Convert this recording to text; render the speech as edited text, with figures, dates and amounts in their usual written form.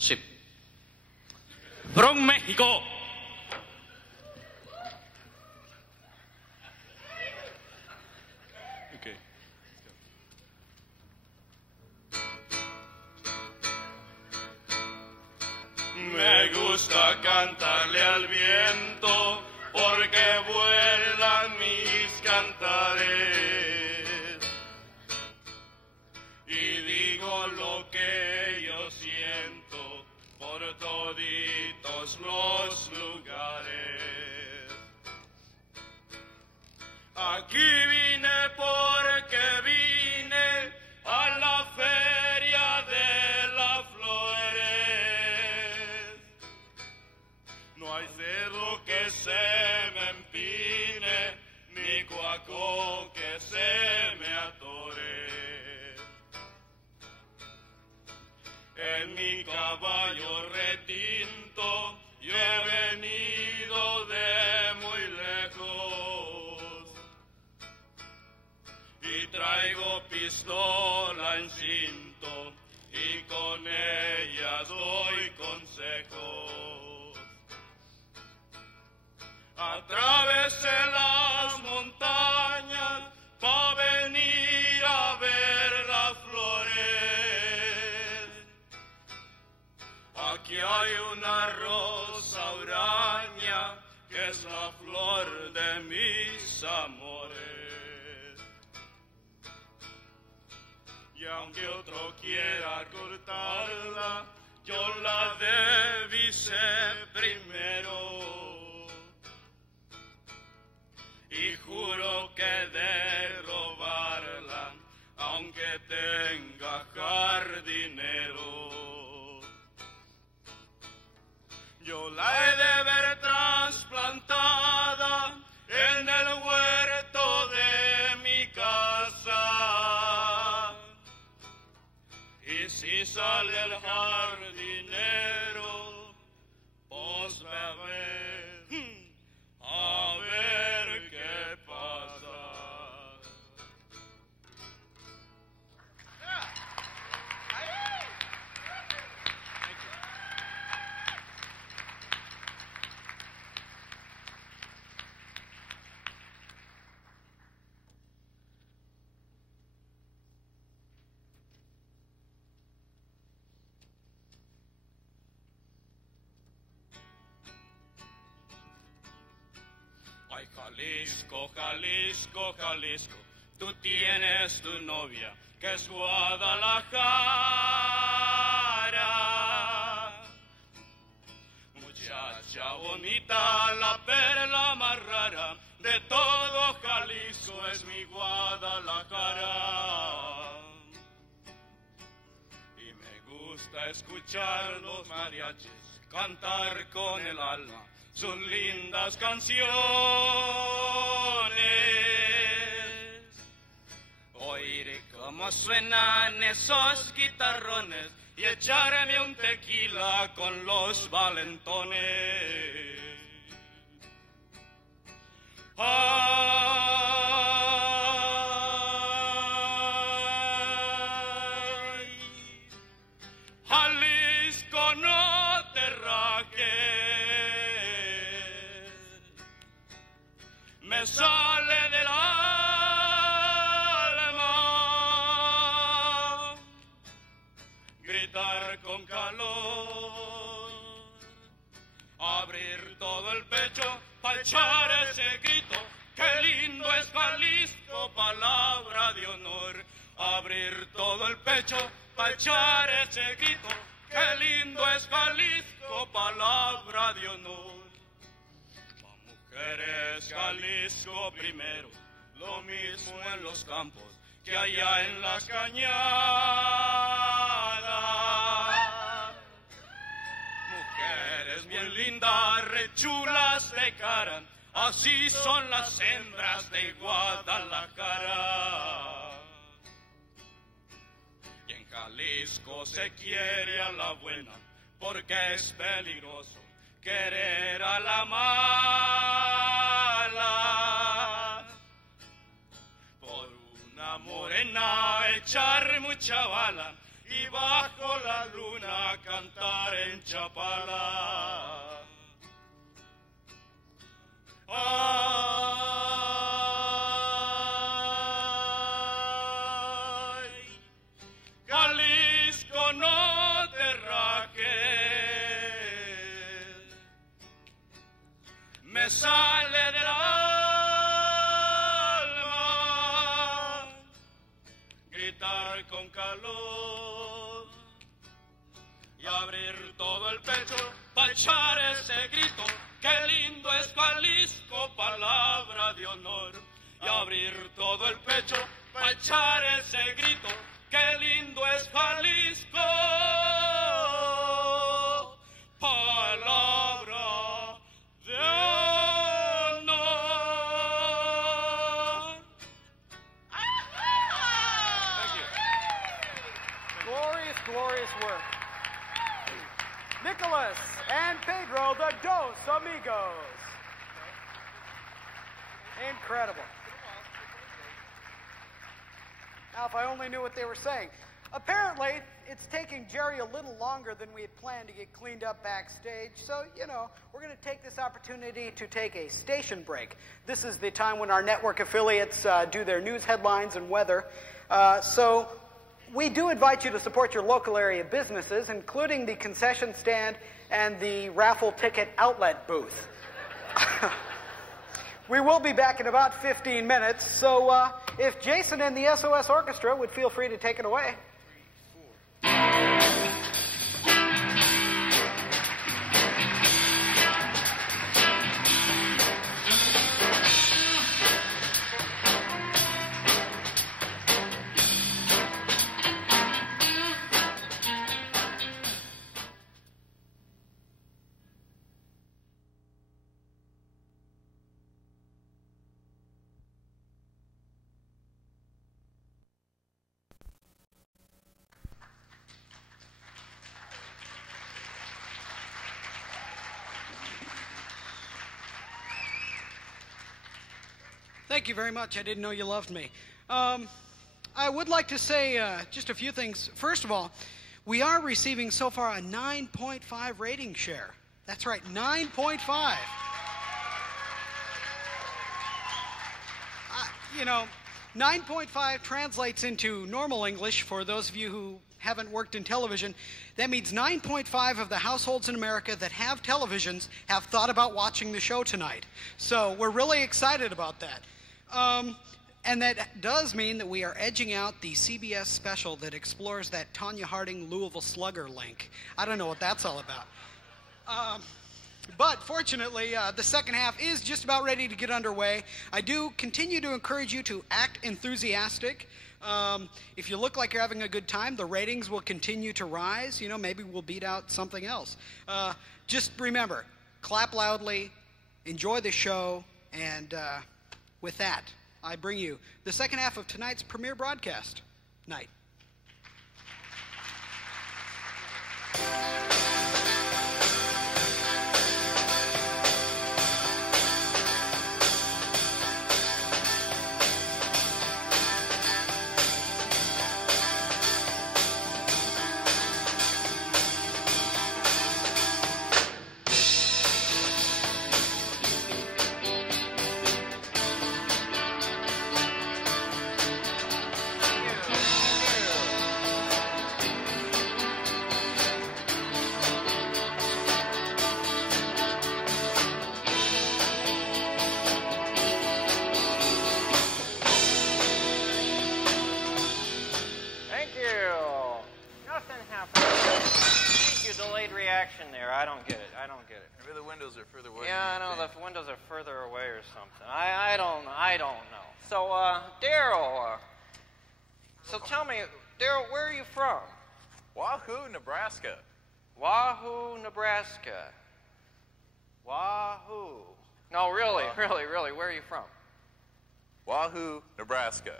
Sí. From México. Okay. Me gusta cantarle al viento porque vuelan mis cantares y digo lo que yo siento por toditos los lugares. Aquí vine porque vine a la feria de las flores. No hay cerro que se me empine, ni cuaco que se me atore. En mi caballo retinto yo he venido de muy lejos y traigo pistola en cinto y con ella doy consejos. Atravesé las montañas pa' venir a ver las flores. Aquí hay una rosa huraña que es la flor de mis amores. Y aunque otro quiera cortarla, yo la divisé primero. Y juro que de robarla, aunque tenga jardinero. Yo la he de ver trasplantada en el huerto de mi casa. Y si sale el jardinero, pues a ver qué pasa. Ay, Jalisco, Jalisco, Jalisco, tú tienes tu novia, que es Guadalajara. Muchacha bonita, la perla más rara, de todo Jalisco es mi Guadalajara. Y me gusta escuchar los mariachis cantar con el alma sus lindas canciones. Oír cómo suenan esos guitarrones y echarme un tequila con los valentones. Ay, Jalisco, no te rajes. Me sale del alma gritar con calor, abrir todo el pecho para echar ese grito. Qué lindo es Jalisco, palabra de honor. Abrir todo el pecho para echar ese grito. Qué lindo es Jalisco, palabra de honor. Eres Jalisco primero, lo mismo en los campos que allá en las cañadas. Mujeres bien lindas, rechulas de cara, así son las hembras de Guadalajara. Y en Jalisco se quiere a la buena, porque es peligroso querer a la mala. Por una morena echar mucha bala y bajo la luna cantar en Chapala. Ay, Jalisco, no te rajes, me sale del alma gritar con calor y abrir todo el pecho para echar ese grito. Qué lindo es Jalisco, palabra de honor. Y abrir todo el pecho para echar ese grito. Qué lindo es Jalisco, palabra de honor. Thank you. Glorious, glorious work. Nicholas and Pedro, the Dos Amigos. Incredible. Now, if I only knew what they were saying. Apparently, it's taking Jerry a little longer than we had planned to get cleaned up backstage. So, we're going to take this opportunity to take a station break. This is the time when our network affiliates do their news headlines and weather. So we do invite you to support your local area businesses, including the concession stand and the raffle ticket outlet booth. We will be back in about 15 minutes, so if Jason and the SOS Orchestra would feel free to take it away. Thank you very much. I didn't know you loved me. I would like to say just a few things. First of all, we are receiving so far a 9.5 rating share. That's right, 9.5. 9.5 translates into normal English for those of you who haven't worked in television. That means 9.5 of the households in America that have televisions have thought about watching the show tonight. So we're really excited about that. And that does mean that we are edging out the CBS special that explores that Tanya Harding Louisville Slugger link. I don't know what that's all about. But fortunately, the second half is just about ready to get underway. I do continue to encourage you to act enthusiastic. If you look like you're having a good time, the ratings will continue to rise. Maybe we'll beat out something else. Just remember, clap loudly, enjoy the show, and with that, I bring you the second half of tonight's premiere broadcast. Night. Nebraska. Wahoo, Nebraska. Wahoo. No, really, where are you from? Wahoo, Nebraska.